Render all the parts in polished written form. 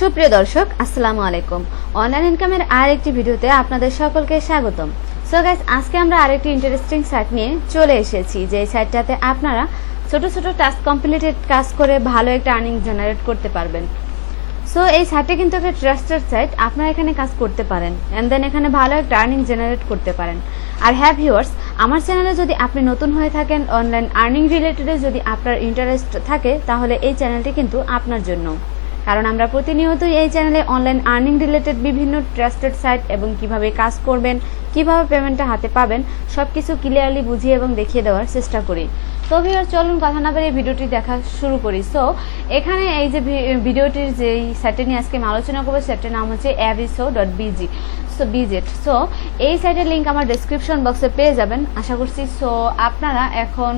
সুপ্রিয় দর্শক, আসসালামু আলাইকুম। অনলাইন ইনকামের আরেকটি ভিডিওতে আপনাদের সকলকে স্বাগতম। সো গাইস, আজকে আমরা আরেকটি ইন্টারেস্টিং সাইট নিয়ে চলে এসেছি, যে সাইটটাতে আপনারা ছোট ছোট টাস্ক কমপ্লিটেড কাজ করে ভালো একটা আর্নিং জেনারেট করতে পারবেন। সো এই সাইটে কিন্তু একটা ট্রাস্টেড সাইট, আপনারা এখানে কাজ করতে পারেন এন্ড দেন এখানে ভালো একটা আর্নিং জেনারেট করতে পারেন। আর হ্যাঁ ভিউয়ার্স, আমার চ্যানেলে যদি আপনি নতুন হয়ে থাকেন, অনলাইন আর্নিং রিলেটেডে যদি আপনার ইন্টারেস্ট থাকে, তাহলে এই চ্যানেলটি কিন্তু আপনার জন্য। কারণ আমরা প্রতিনিয়তই এই চ্যানেলে অনলাইন আর্নিং রিলেটেড বিভিন্ন ট্রাস্টেড সাইট এবং কিভাবে কাজ করবেন, কিভাবে পেমেন্টটা হাতে পাবেন, সবকিছু ক্লিয়ারলি বুঝিয়ে এবং দেখিয়ে দেওয়ার চেষ্টা করি। তো ভিউয়ার, চলুন কথা না বাড়িয়ে ভিডিওটি দেখা শুরু করি। সো এখানে এই যে ভিডিওটির যে সাইটে নিয়ে আজকে আমি আলোচনা করবো, সেটার নাম হচ্ছে aviso.bg। সো এই সাইটের লিঙ্ক আমার ডেসক্রিপশন বক্সে পেয়ে যাবেন আশা করছি। সো আপনারা এখন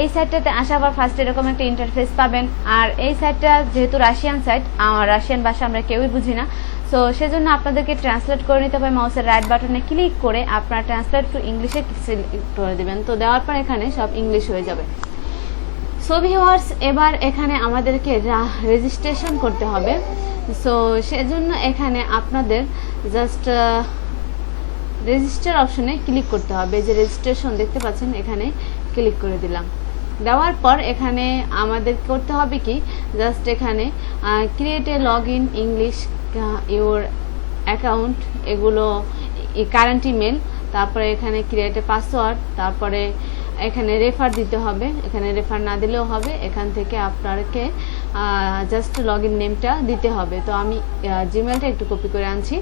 এই সাইটটাতে আসার পর ফার্স্ট এরকম একটা ইন্টারফেস পাবেন। আর এই সাইটটা যেহেতু রাশিয়ান সাইট, রাশিয়ান ভাষা আমরা কেউই বুঝি না, সো সেজন্য আপনাদেরকে ট্রান্সলেট করে নিতে হবে। মাউসের রাইট বাটনে ক্লিক করে আপনারা ট্রান্সলেট টু ইংলিশে সিলেক্ট করে দেবেন। তো দেওয়ার পর এখানে সব ইংলিশ হয়ে যাবে। সো ভিউয়ার্স, এবার এখানে আমাদেরকে রেজিস্ট্রেশন করতে হবে। সো সেজন্য এখানে আপনাদের জাস্ট রেজিস্টার অপশনে ক্লিক করতে হবে। যে রেজিস্ট্রেশন দেখতে পাচ্ছেন, এখানে ক্লিক করে দিলাম। দেওয়ার পর এখানে আমাদের করতে হবে কি, জাস্ট এখানে create a log in English your account, এগুলো কারেন্ট ইমেল, তারপরে এখানে ক্রিয়েট এ পাসওয়ার্ড, তারপরে এখানে রেফার দিতে হবে। এখানে রেফার না দিলেও হবে, এখান থেকে আপনাকে জাস্ট লগ ইন নেমটা দিতে হবে। তো আমি জিমেলটা একটু কপি করে আনছি।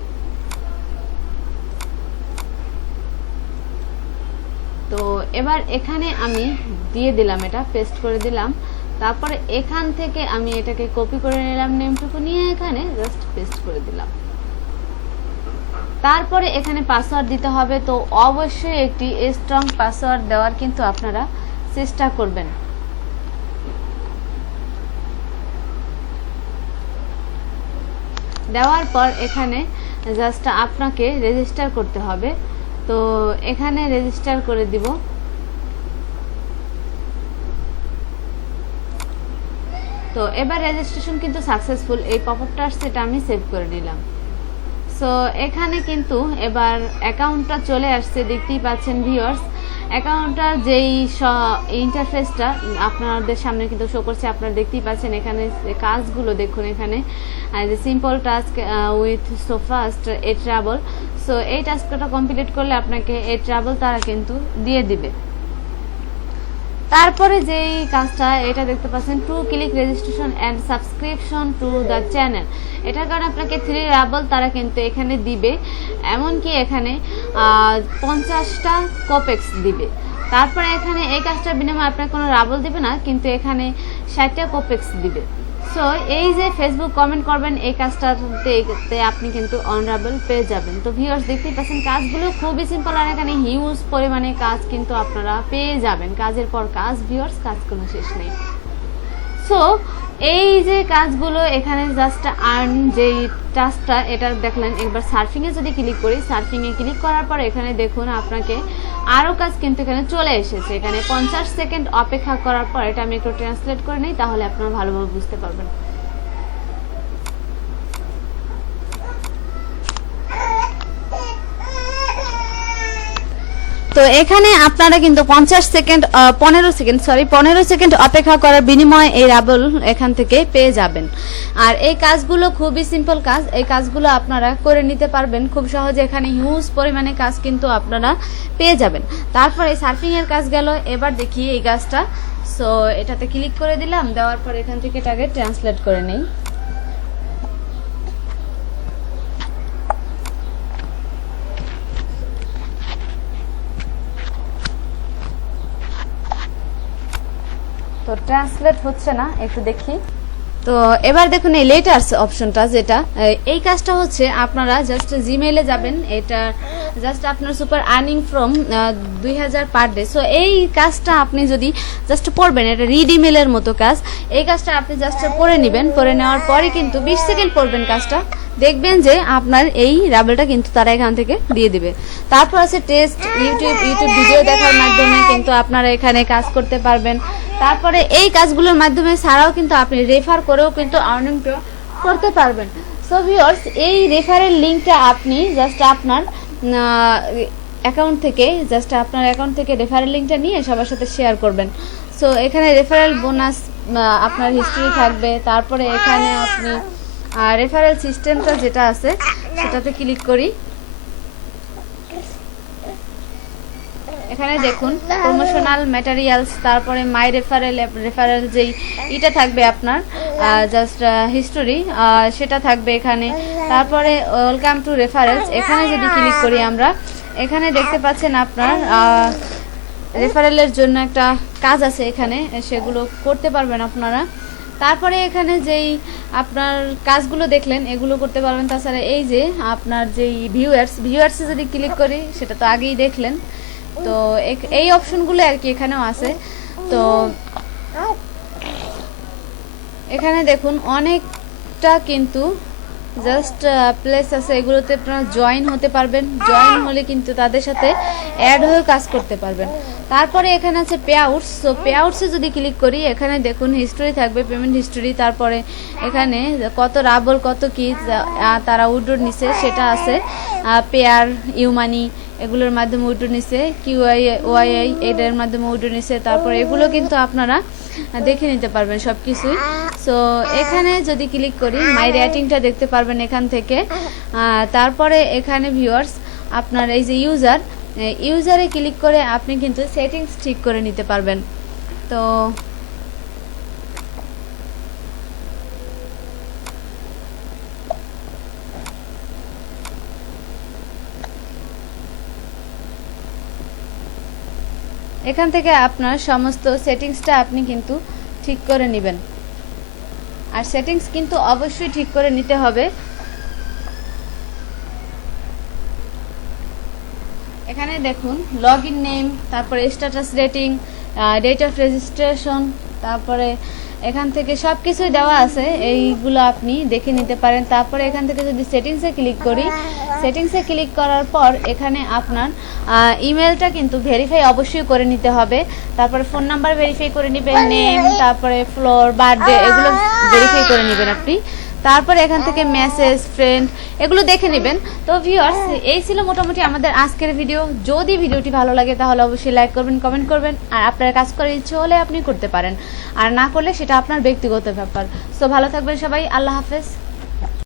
তো এবার এখানে আমি দিয়ে দিলাম, এটা পেস্ট করে দিলাম। তারপরে এখান থেকে আমি এটাকে কপি করে নিলাম, নেমটুকু নিয়ে এখানে জাস্ট পেস্ট করে দিলাম। তারপরে এখানে পাসওয়ার্ড দিতে হবে। তো অবশ্যই একটি স্ট্রং পাসওয়ার্ড দেওয়ার কিন্তু আপনারা চেষ্টা করবেন। দেওয়ার পর এখানে জাস্ট আপনাকে রেজিস্টার করতে হবে। তো এখানে রেজিস্টার করে দিব। তো এবার রেজিস্ট্রেশন কিন্তু সাকসেসফুল, এই পপআপটা সেটা আমি সেভ করে নিলাম। সো এখানে কিন্তু এবার অ্যাকাউন্টটা চলে আসছে, দেখতেই পাচ্ছেন ভিউয়ার্স। অ্যাকাউন্টটার যেই ইন্টারফেসটা আপনাদের সামনে কিন্তু শো করছে, আপনারা দেখতেই পাচ্ছেন। এখানে কাজগুলো দেখুন, এখানে যে simple task with so fast a travel. So এই টাস্কটা কমপ্লিট করলে আপনাকে এ ট্রাভেল তারা কিন্তু দিয়ে দিবে। তারপরে যেই কাজটা এটা দেখতে পাচ্ছেন, to click registration and subscription to the channel, এটার কারণে আপনাকে 3 রাবল তারা কিন্তু এখানে দিবে। এমনকি এখানে 50টা কোপেক্স দিবে। তারপরে এখানে এই কাজটার বিনিময়ে আপনার কোনো রাবল দিবে না, কিন্তু এখানে 60টা কোপেক্স দিবে। সো এই যে ফেসবুক কমেন্ট করবেন, এই কাজটাতে আপনি কিন্তু অনরাবল পেয়ে যাবেন। তো ভিউয়ার্স, দেখতেই পাচ্ছেন কাজগুলো খুবই সিম্পল, আর এখানে হিউজ পরিমাণে কাজ কিন্তু আপনারা পেয়ে যাবেন। কাজের পর কাজ ভিউয়ার্স, কাজ কোনো শেষ নেই। সো এই যে কাজগুলো এখানে জাস্ট আর্ন যেই টাস্কটা এটা দেখলেন। একবার সার্ফিংয়ে যদি ক্লিক করি, সার্ফিংয়ে ক্লিক করার পর এখানে দেখুন আপনাকে আরও কাজ কিন্তু এখানে চলে এসেছে। এখানে 50 সেকেন্ড অপেক্ষা করার পর, এটা আমি একটু ট্রান্সলেট করে নিই, তাহলে আপনারা ভালোভাবে বুঝতে পারবেন। তো এখানে আপনারা কিন্তু 15 সেকেন্ড অপেক্ষা করার বিনিময়ে এই রাবল এখান থেকে পেয়ে যাবেন। আর এই কাজগুলো খুবই সিম্পল কাজ, এই কাজগুলো আপনারা করে নিতে পারবেন খুব সহজে। এখানে হিউজ পরিমাণে কাজ কিন্তু আপনারা পেয়ে যাবেন। তারপরে সার্ফিং এর কাজ গেল, এবার দেখি এই কাজটা। সো এটাতে ক্লিক করে দিলাম, দেওয়ার পর এখান থেকে এটাকে ট্রান্সলেট করে নেই। তো ট্রান্সলেট হচ্ছে না, একটু দেখি। তো এবার দেখুন এই লেটার্স অপশনটা, যেটা এই কাজটা হচ্ছে আপনারা জাস্ট জিমেইলে যাবেন। এটা জাস্ট আপনার super earning from 2000 per day. So এই কাজটা আপনি যদি জাস্ট পড়বেন, এটা রিড ইমেলের মতো কাজ। এই কাজটা আপনি জাস্ট পড়ে নেবেন, পড়ে নেওয়ার পরে কিন্তু 20 সেকেন্ড পড়বেন কাজটা, দেখবেন যে আপনার এই রাবেলটা কিন্তু তারা এখান থেকে দিয়ে দিবে। তারপর আছে টেস্ট, ইউটিউব ভিডিও দেখার মাধ্যমে কিন্তু আপনারা এখানে কাজ করতে পারবেন। তারপরে এই কাজগুলোর মাধ্যমে ছাড়াও কিন্তু আপনি রেফার করেও কিন্তু আর্নিংটা করতে পারবেন। সো ভিউয়ার্স, এই রেফারেল লিঙ্কটা আপনি জাস্ট আপনার অ্যাকাউন্ট থেকে রেফারেল লিঙ্কটা নিয়ে সবার সাথে শেয়ার করবেন। সো এখানে রেফারেল বোনাস আপনার হিস্ট্রি থাকবে। তারপরে এখানে আপনি রেফারেল সিস্টেমটা যেটা আছে সেটাতে ক্লিক করি। এখানে দেখুন প্রমোশনাল ম্যাটেরিয়ালস, তারপরে মাই রেফারেল যেই এটা থাকবে আপনার জাস্ট হিস্টোরি সেটা থাকবে এখানে। তারপরে ওয়েলকাম টু রেফারেলস, এখানে যদি ক্লিক করি আমরা, এখানে দেখতে পাচ্ছেন আপনার রেফারেলের জন্য একটা কাজ আছে, এখানে সেগুলো করতে পারবেন আপনারা। তারপরে এখানে যেই আপনার কাজগুলো দেখলেন এগুলো করতে পারবেন। তাছাড়া এই যে আপনার যেই ভিউয়ার্সে যদি ক্লিক করি, সেটা তো আগেই দেখলেন। তো এই অপশনগুলো আর কি এখানেও আছে। তো এখানে দেখুন অনেকটা কিন্তু জাস্ট প্লেস আছে, এগুলোতে আপনারা জয়েন হতে পারবেন। জয়েন হলে কিন্তু তাদের সাথে অ্যাড হয়ে কাজ করতে পারবেন। তারপরে এখানে আছে পে আউটস। সো পে আউটসে যদি ক্লিক করি, এখানে দেখুন হিস্টোরি থাকবে, পেমেন্ট হিস্টোরি। তারপরে এখানে কত রাবল কত কি তারা উইথড্র নিছে সেটা আছে, পেয়ার ইউমানি এগুলোর মাধ্যমে উইথড্র নিছে, ওয়াইআই এদের মাধ্যমে উইথড্র নিছে। তারপরে এগুলো কিন্তু আপনারা দেখে নিতে পারবেন সব কিছুই। সো এখানে যদি ক্লিক করি, মাই রেটিংটা দেখতে পারবেন এখান থেকে। তারপরে এখানে ভিউয়ার্স আপনার এই যে ইউজারে ক্লিক করে আপনি কিন্তু সেটিংস ঠিক করে নিতে পারবেন। তো এখান থেকে আপনার সমস্ত সেটিংসটা আপনি কিন্তু ঠিক করে নেবেন। আর সেটিংস কিন্তু অবশ্যই ঠিক করে নিতে হবে। এখানে দেখুন লগ ইন নেম, তারপরে status rating, date of registration, তারপরে এখান থেকে সব কিছুই দেওয়া আছে, এইগুলো আপনি দেখে নিতে পারেন। তারপরে এখান থেকে যদি সেটিংসে ক্লিক করি, সেটিংসে ক্লিক করার পর এখানে আপনার ইমেলটা কিন্তু ভেরিফাই অবশ্যই করে নিতে হবে। তারপরে ফোন নাম্বার ভেরিফাই করে নেবেন, নেম, তারপরে ফ্লোর, বার্থডে এগুলো ভেরিফাই করে নেবেন আপনি। তারপরে এখান থেকে মেসেজ, ফ্রেন্ড এগুলো দেখে নেবেন। তো ভিউয়ার্স, এই ছিল মোটামুটি আমাদের আজকের ভিডিও। যদি ভিডিওটি ভালো লাগে তাহলে অবশ্যই লাইক করবেন, কমেন্ট করবেন। আর আপনার কাজ করার ইচ্ছে হলে আপনি করতে পারেন, আর না করলে সেটা আপনার ব্যক্তিগত ব্যাপার। সো ভালো থাকবেন সবাই, আল্লাহ হাফেজ।